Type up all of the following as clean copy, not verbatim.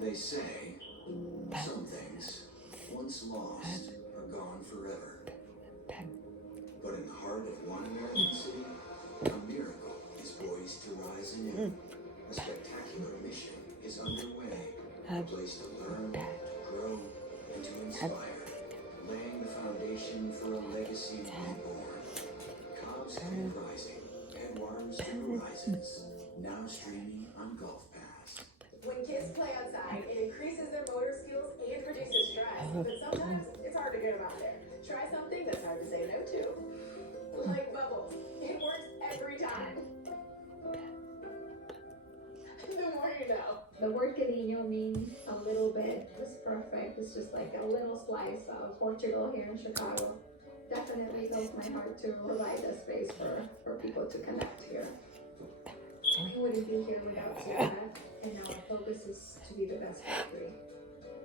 They say some things, once lost, are gone forever. But in the heart of one American city, a miracle is poised to rise anew. A spectacular mission is underway. A place to learn, to grow, and to inspire. Laying the foundation for a legacy reborn. Cobb's Head Rising, Edwards to Horizons. Now streaming on Golf Pass. When kids play outside, it increases their motor skills and reduces stress. But sometimes it's hard to get them out there. Try something that's hard to say no to. Like bubbles. It works every time. The more you know. The word cariño means a little bit. It's perfect. It's just like a little slice of Portugal here in Chicago. Definitely fills my heart to provide a space for people to connect here. We wouldn't be here without CF, and our focus is to be the best factory.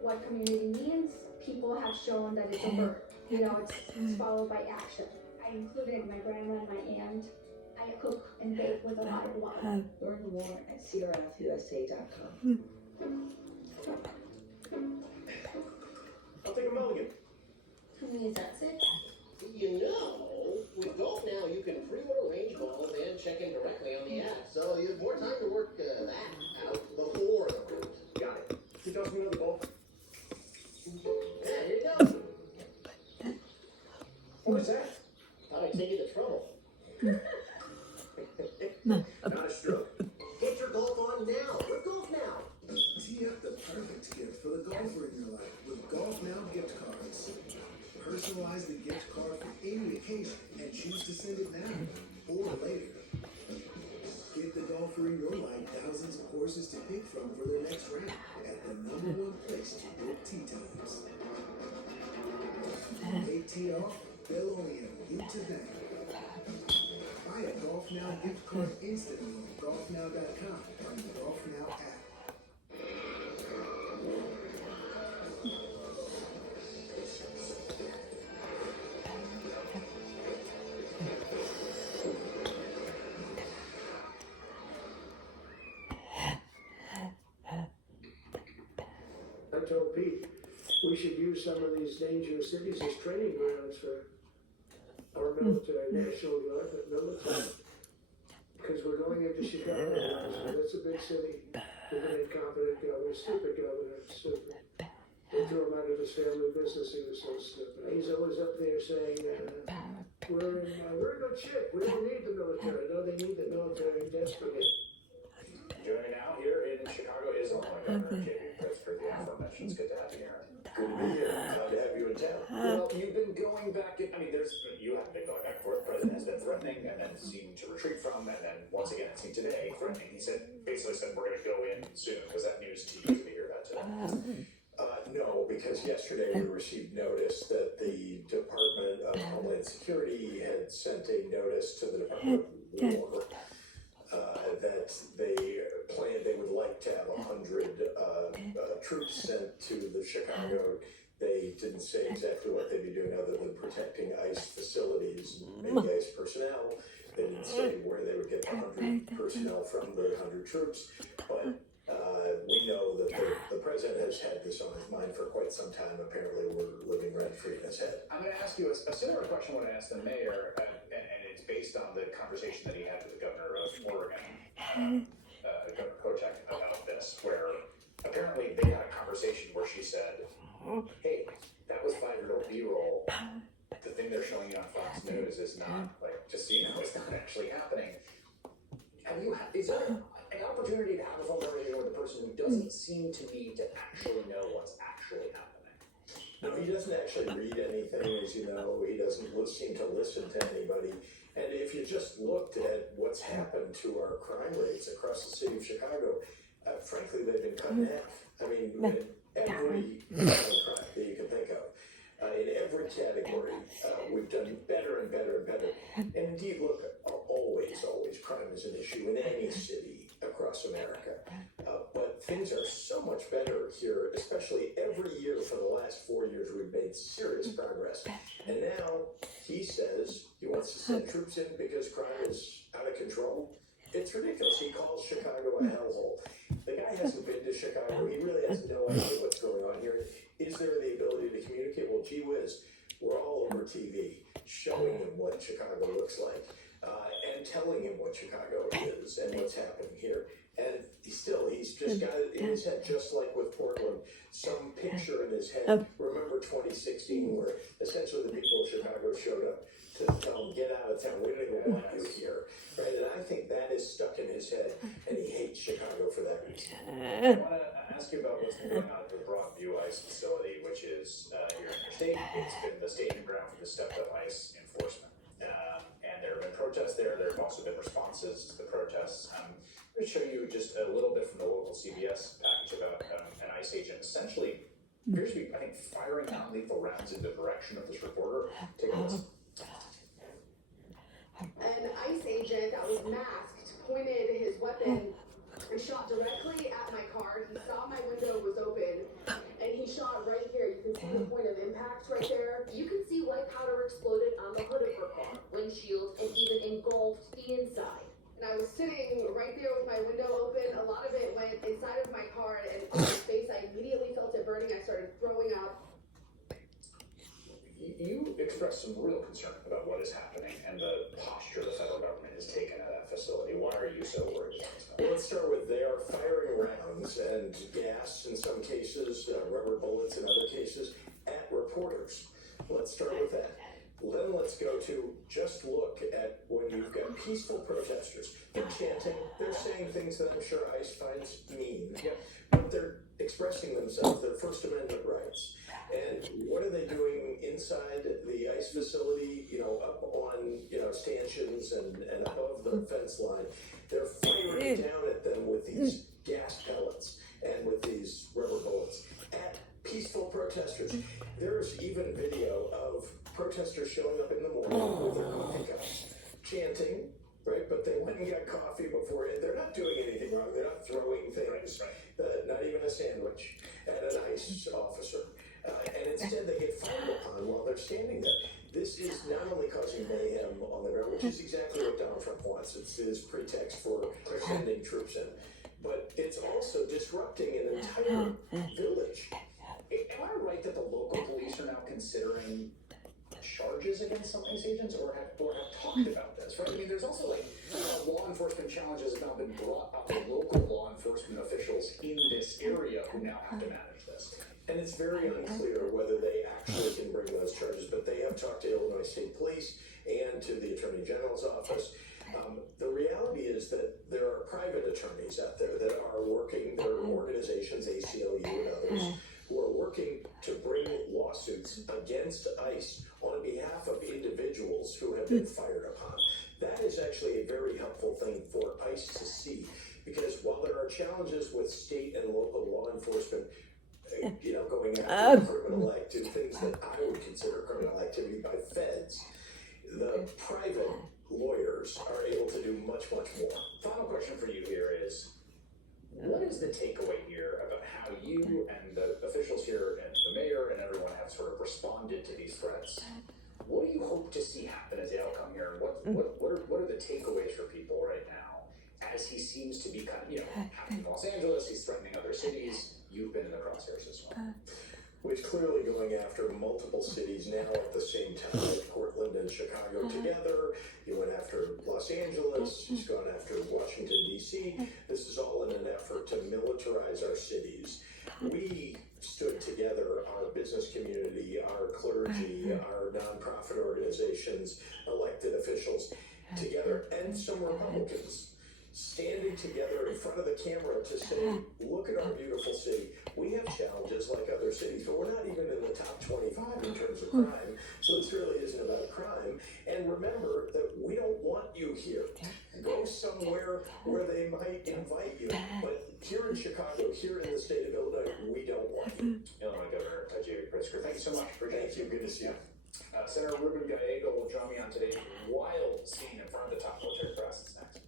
What community means, people have shown that it's a verb. You know, it's followed by action. I included my grandma and my aunt. I cook and bake with a lot of love. Learn more at crfusa.com. I'll take a mulligan. Means that's it. You know, with Golf Now, you can pre-order range balls and check in directly on the app, so you have more time to work that out before the cruise. Got it. You toss me another ball? Yeah, here you go. What's that? Thought I'd save you the trouble. Not a stroke. Get your golf on now with Golf Now. Tee up the perfect gift for the golfer in your life with Golf Now gift cards. Personalize the gift card for any occasion and choose to send it now or later. Give the golfer in your life thousands of courses to pick from for their next round at the #1 place to book tee times. They tee off, they'll only have you to thank. Buy a Golf Now gift card instantly on golfnow.com and the Golf Now app. I told Pete we should use some of these dangerous cities as training grounds for our military, National Guard, but military. Because we're going into Chicago, so that's a big city with an incompetent governor, stupid governor, stupid. They threw him out of his family business, he was so stupid. He's always up there saying, we're in good shape, we don't need the military. No, they need the military desperately. Joining now here in Chicago is Illinois Governor J.B. Pritzker. The aforementioned. It's good to have you here. Good to be here. Glad to have you in town. Well, you've been going back. You haven't been going back and forth. The president has been threatening, and then seemed to retreat from, and then once again, it seemed today threatening. He basically said we're going to go in soon. Was that news to you to hear that today? No, because yesterday we received notice that the Department of Homeland Security had sent a notice to the Department of War that they would like to have 100 troops sent to the Chicago. They didn't say exactly what they'd be doing other than protecting ICE facilities, maybe ICE personnel. They didn't say where they would get the 100 personnel from, the 100 troops, but we know that the president has had this on his mind for quite some time. Apparently, we're living rent-free in his head. I'm going to ask you a similar question when I asked the mayor, and it's based on the conversation that he had with the governor of Oregon, Governor Kochak, about this, where apparently they had a conversation where she said, hey, that was 5-year-old B-roll. The thing they're showing you on Fox News is not, like, just so you know, it's not actually happening. Is there an opportunity to have a phone conversation with a person who doesn't seem to me to actually know what's actually happening? No, he doesn't actually read anything, as you know. He doesn't seem to listen to anybody. And if you just looked at what's happened to our crime rates across the city of Chicago, frankly, they've been cut in half. I mean, every kind of crime that you can think of. In every category, we've done better and better and better. And indeed, look, always crime is an issue in any city across America. But things are so much better here, especially every year for the last 4 years, we've made serious progress. And now he says he wants to send troops in because crime is out of out of control. It's ridiculous. He calls Chicago a hellhole. The guy hasn't been to Chicago. He really has no idea what's going on here. Is there the ability to communicate? Well, gee whiz, we're all over TV showing him what Chicago looks like and telling him what Chicago is and what's happening here. And he's just got it in his head, just like with Portland, some picture in his head. Remember 2016, where essentially the people of Chicago showed up to tell him, get out of town, we don't even want you here, right? And I think that is stuck in his head, and he hates Chicago for that reason. I want to ask you about what's been going on at the Broadview ICE facility, which is here in your state. It's been the staging ground for the stepped-up ICE enforcement. And there have been protests there. There have also been responses to the protests. I'm going to show you just a little bit from the local CBS package about an ICE agent essentially appears to be, I think, firing non-lethal rounds in the direction of this reporter. Take a listen. An ICE agent that was masked pointed his weapon and shot directly at my car. He saw my window was open and he shot right here. You can see the point of impact right there. You can see white powder exploded on the hood of her car, windshield, and even engulfed the inside. And I was sitting right there with my window open. A lot of it went inside of my car and on my face. I immediately felt it burning. I started throwing up. You expressed some real concern about what is happening and the posture the federal government has taken at that facility. Why are you so worried? Well, let's start with they are firing rounds and gas in some cases, rubber bullets in other cases, at reporters. Let's start with that. Then let's go to just look at when you've got peaceful protesters. They're chanting, they're saying things that I'm sure ICE finds mean, but they're expressing themselves, their First Amendment rights. And what are they doing inside the ICE facility, up on, stanchions and above the fence line? They're firing down at them with these gas pellets and with these rubber bullets at peaceful protesters. There's even video of protesters showing up in the morning with their coffee cups, chanting, right? But they went and got coffee before. They're not doing anything wrong. They're not throwing things, not even a sandwich at an ICE officer. And instead they get fired upon while they're standing there. This is not only causing mayhem on the ground, which is exactly what Donald Trump wants. It's his pretext for sending troops in. But it's also disrupting an entire village. Am I right that the local police are now considering charges against some ICE agents or have talked about this, right? I mean, there's also law enforcement challenges have now been brought up to local law enforcement officials in this area who now have to manage this. And it's very unclear whether they actually can bring those charges, but they have talked to Illinois State Police and to the Attorney General's office. The reality is that there are private attorneys out there that are working, there are organizations, ACLU and others, who are working to bring lawsuits against ICE on behalf of individuals who have been fired upon. That is actually a very helpful thing for ICE to see, because while there are challenges with state and local law enforcement, going after criminal activity, things that I would consider criminal activity by feds, the private lawyers are able to do much, much more. Final question for you here is, what is the takeaway here about how you and the officials here and the mayor and everyone have sort of responded to these threats? What do you hope to see happen as the outcome here? What are the takeaways for people right now as he seems to be happening in Los Angeles, he's threatening other cities, you've been in the crosshairs as well. Well, he's clearly going after multiple cities now at the same time, like Portland and Chicago together. He went after Los Angeles, he's gone after Washington, D.C. This is all in an effort to militarize our cities. We stood together, our business community, our clergy, our nonprofit organizations, elected officials together, and some Republicans standing together in front of the camera to say, look at our beautiful city. We have challenges like other cities, but we're not even in the top 25 in terms of crime. So this really isn't about crime. And remember that we don't want you here. Go somewhere where they might invite you. But here in Chicago, here in the state of Illinois, we don't want you. Illinois Governor J.B. Pritzker, thank you so much. Thank you. Good to see you. Senator Ruben Gallego will join me on today's wild scene in front of the top military press. It's next.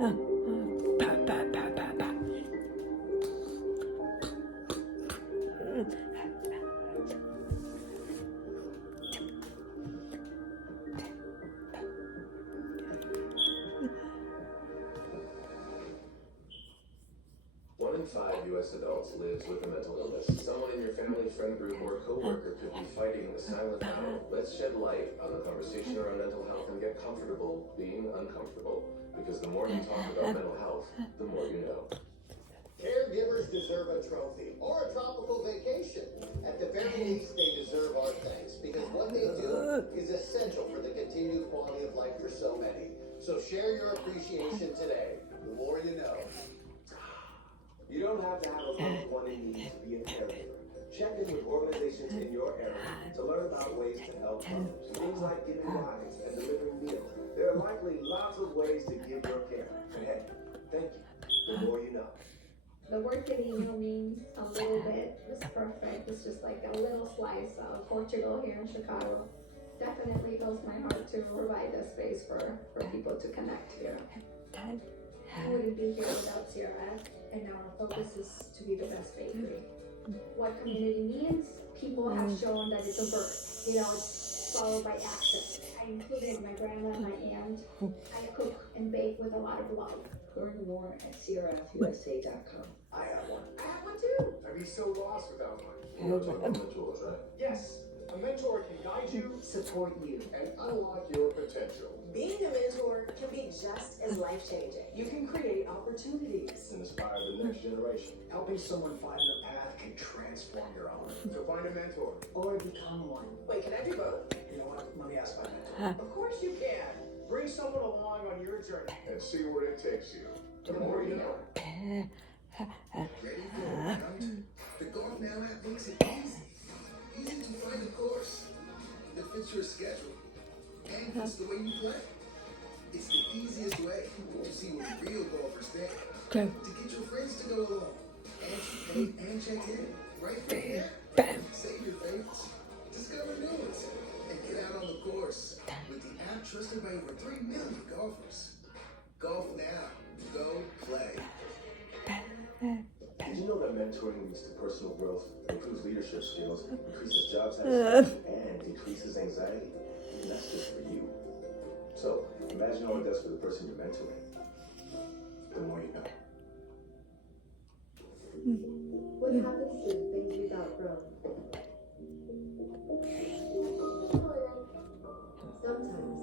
Oh. in 5 U.S. adults lives with a mental illness. Someone in your family, friend group, or coworker could be fighting the silent battle. Let's shed light on the conversation around mental health and get comfortable being uncomfortable. Because the more you talk about mental health, the more you know. Caregivers deserve a trophy or a tropical vacation. At the very least, they deserve our thanks because what they do is essential for the continued quality of life for so many. So share your appreciation today. The more you know. You don't have to have a loved one in need to be a caregiver. Check in with organizations in your area to learn about ways to help others. Things like giving rides and delivering meals. There are likely lots of ways to give your care. And hey, thank you. The more you know. The word que email means a little bit is perfect. It's just like a little slice of Portugal here in Chicago. Definitely fills my heart to provide a space for people to connect here. I wouldn't be here without CRF, and our focus is to be the best bakery. What community means, people have shown that it's a verb. You know, it's followed by action. I included my grandma and my aunt. I cook and bake with a lot of love. Learn more at crfusa.com. I have one. I have one too. I'd be so lost without one. You're talking about mentors, right? Yes, a mentor can guide you, Support you. and unlock your potential. Being a mentor can be just as life-changing. You can create opportunities. And inspire the next generation. Helping someone find their path can transform your own. So find a mentor. Or become one. Wait, can I do both? You know what? Let me ask my mentor. Of course you can. Bring someone along on your journey and see where it takes you. The more you know. Ready for a round? The Govt Now app makes it easy. Easy to find a course that fits your schedule and fits the way you play. It's the easiest way to see what real golfers think. To get your friends to go along and to pay and check in right from there. Save your favorites, discover new ones, and get out on the course with the app trusted by over 3 million golfers. Govt Now. Go play. Did you know that mentoring leads to personal growth, improves leadership skills, increases job satisfaction, and decreases anxiety? And that's just for you. So, imagine all it does for the person you're mentoring. The more you know. What happens to things we've outgrown? Sometimes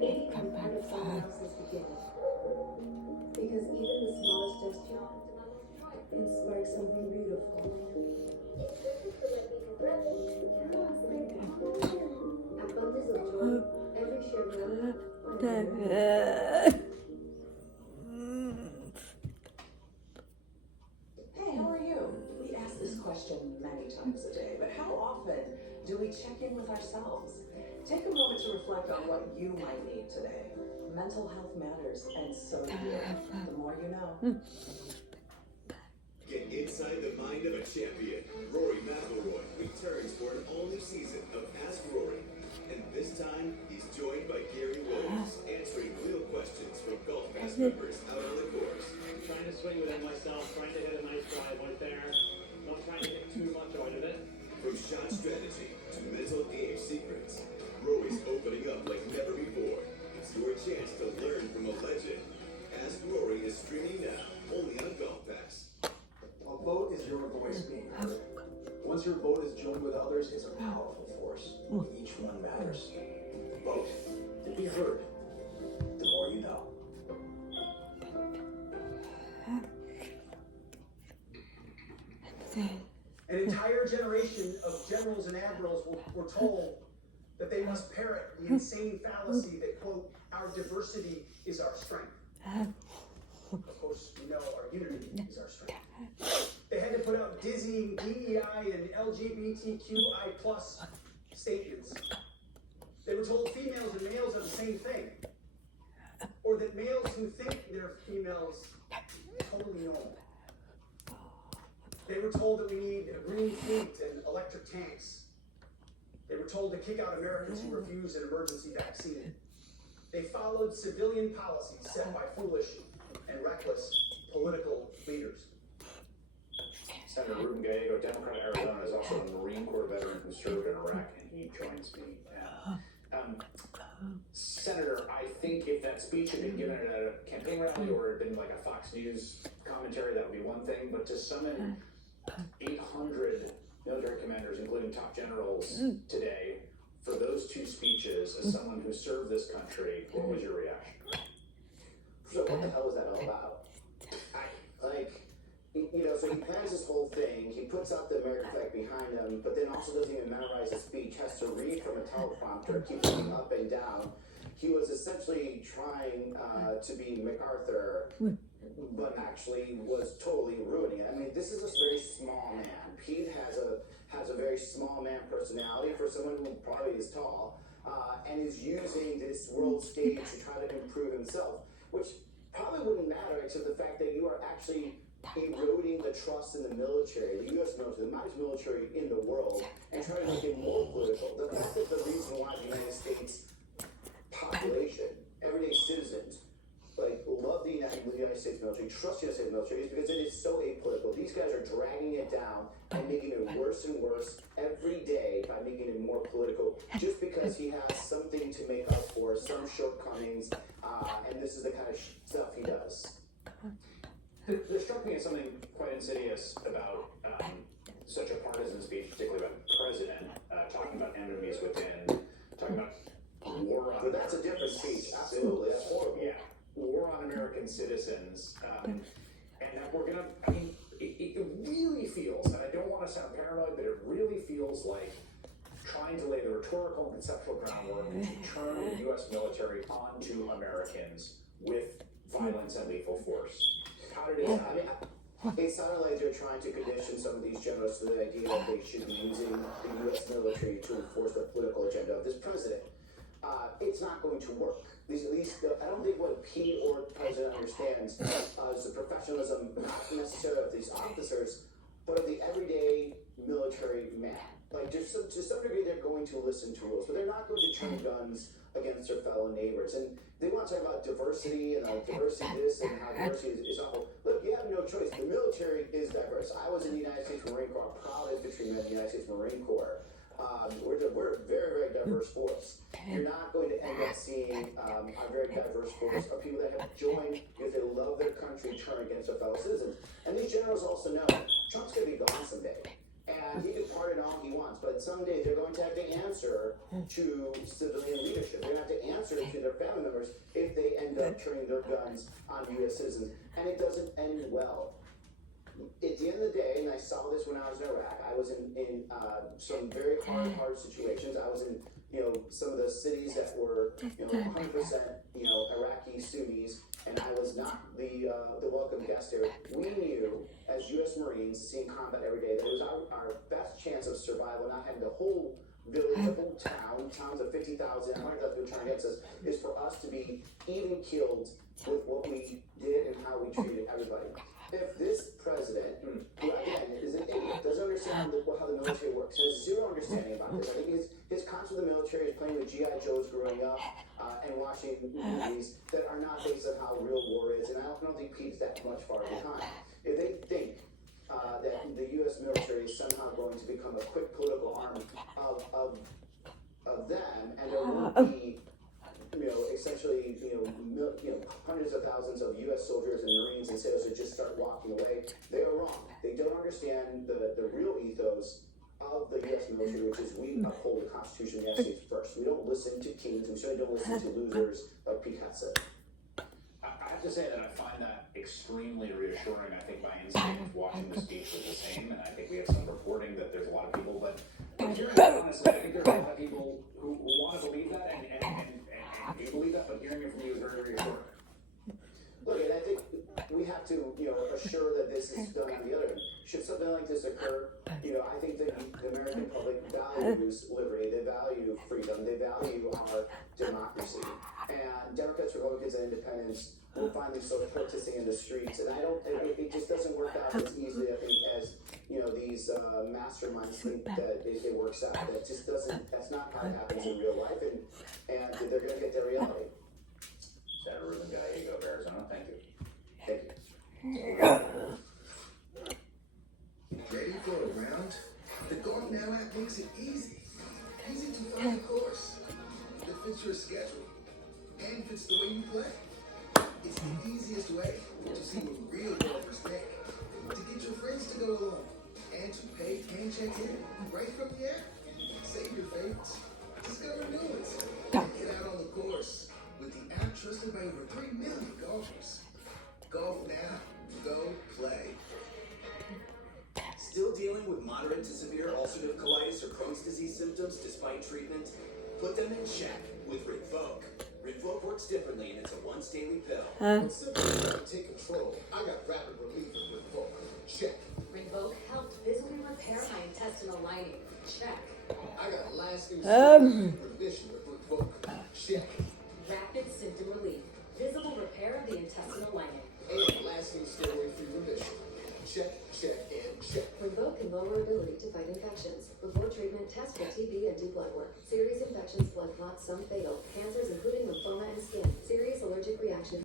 they become part of someone else's beginning. Because even the smallest gesture can spark something beautiful. Abundance of joy, every shared moment, Hey, how are you? We ask this question many times a day, but how often do we check in with ourselves? Take a moment to reflect on what you might need today. Mental health matters, and so do you. The more you know. Get inside the mind of a champion. Rory McIlroy returns for an all-new season of Ask Rory. And this time, he's joined by Gary Williams, answering real questions from golf cast members out on the course. Trying to swing within myself, trying to hit a nice drive right there. Not trying to get too much out of it. From shot strategy to mental game secrets, Rory's opening up like never before. It's your chance to learn from a legend. Ask Rory is streaming now, only on Golf Pass. A vote is your voice being heard. Once your vote is joined with others, it's a powerful force. Each one matters. Vote to be heard. The more you know. An entire generation of generals and admirals were told that they must parrot the insane fallacy that, quote, our diversity is our strength. Of course, we know our unity is our strength. They had to put out dizzying DEI and LGBTQI plus statements. They were told females and males are the same thing. Or that males who think they're females totally normal. They were told that we need a green fleet and electric tanks. They were told to kick out Americans who refuse an emergency vaccine. They followed civilian policies set by foolish and reckless political leaders. Senator Ruben Gaudet, Democrat of Arizona, is also a Marine Corps veteran who served in Iraq, and he joins me. Senator, I think if that speech had been given at a campaign rally or had been like a Fox News commentary, that would be one thing. But to summon 800 military commanders, including top generals, today for those two speeches, as someone who served this country, what was your reaction? So what the hell is that all about? So he plans this whole thing, he puts out the American flag behind him, but then also doesn't even memorize the speech, has to read from a teleprompter, keep looking up and down. He was essentially trying to be MacArthur, but actually was totally ruining it. I mean, this is a very small man. Pete has a very small man personality for someone who probably is tall, and is using this world stage to try to improve himself, which probably wouldn't matter except the fact that you are actually eroding the trust in the military, the U.S. military, the mightiest military in the world, and trying to make it more political. The fact that the reason why the United States population, everyday citizens, love the United States military, trust the United States military, is because it is so apolitical. These guys are dragging it down and making it worse and worse every day by making it more political, just because he has something to make up for, some shortcomings, and this is the kind of stuff he does. There struck me as something quite insidious about such a partisan speech, particularly about the president, talking about enemies within, talking about war on... But that's a different speech, absolutely, that's horrible. Yeah, war on American citizens, and that we're gonna, I mean, it really feels, and I don't want to sound paranoid, but it really feels like trying to lay the rhetorical and conceptual groundwork to turn the U.S. military onto Americans with violence and lethal force. How did it sound? It sounded like they're trying to condition some of these generals to the idea that they should be using the U.S. military to enforce the political agenda of this president. It's not going to work. I don't think what Pete or the president understands is the professionalism, not necessarily of these officers, but of the everyday military man. To some degree, they're going to listen to rules, but they're not going to turn guns against their fellow neighbors. And they want to talk about diversity and diversity this and how diversity is awful. Look, you have no choice. The military is diverse. I was in the United States Marine Corps, a proud infantryman in the United States Marine Corps. We're a very, very diverse force. You're not going to end up seeing a very diverse force of people that have joined because they love their country, turn against their fellow citizens. And these generals also know Trump's going to be gone someday. And he can pardon all he wants, but someday they're going to have to answer to civilian leadership. They're going to have to answer to their family members if they end up turning their guns on U.S. citizens. And it doesn't end well. At the end of the day, and I saw this when I was in Iraq, I was in some very hard situations. I was in, some of the cities that were, 100%, Iraqi Sunnis, and I was not the welcome guest there. We knew, as U.S. Marines, seeing combat every day, that it was our best chance of survival, not having the whole village, the whole towns of 50,000, 100,000 people trying against us, is for us to be even killed with what we did and how we treated everybody. If this president, who again is an idiot, doesn't understand how the military works, has zero understanding about this. I think his concept of the military is playing with G.I. Joes growing up and watching movies that are not based on how real war is, and I don't think Pete's that much far behind. If they think that the U.S. military is somehow going to become a quick political arm of them, and there will be essentially, hundreds of thousands of U.S. soldiers and Marines and sailors that just start walking away. They are wrong. They don't understand the real ethos of the U.S. military, which is we uphold the Constitution of the United States first. We don't listen to kings. We certainly don't listen to losers like Pete Hegseth. I have to say that I find that extremely reassuring. I think my instinct watching the speech was the same, and I think we have some reporting that there's a lot of people, but hearing it, honestly, I think there's a lot of people who want to believe that and do believe that, but hearing it from you is very reassuring. Look, and I think we have to, assure that this is done on the other end. Should something like this occur, I think that the American public values liberty, they value freedom, they value our democracy. And Democrats, Republicans, and Independents will find themselves protesting in the streets, and it just doesn't work out as easily, I think, as these masterminds think that it works out. That just doesn't. That's not how it happens in real life, and they're going to get their reality. Senator Ruben Gallego of Arizona, thank you. Thank you. Ready for a round? The Govt Now app makes it easy. Easy to find a course that fits your schedule. here, right from the app. Save your favorites. Discover new ones. Get out on the course with the app trusted by over 3 million golfers. Golf now. Go play. Still dealing with moderate to severe ulcerative colitis or Crohn's disease symptoms despite treatment? Put them in check with Rinvoq. Rinvoq works differently and it's a once daily pill. When symptoms try to take control, I got rapid relief with Rinvoq. Check. Rinvoq helped visibly repair my intestinal lining. Check. I got lasting remission with Rinvoq. Check. Rapid symptom relief. Visible repair of the intestinal lining. And lasting steroid-free remission. Check, check, and check. Rinvoq can lower ability to fight infections. Before treatment, test for TB and do blood work. Serious infections, blood clots, some fatal.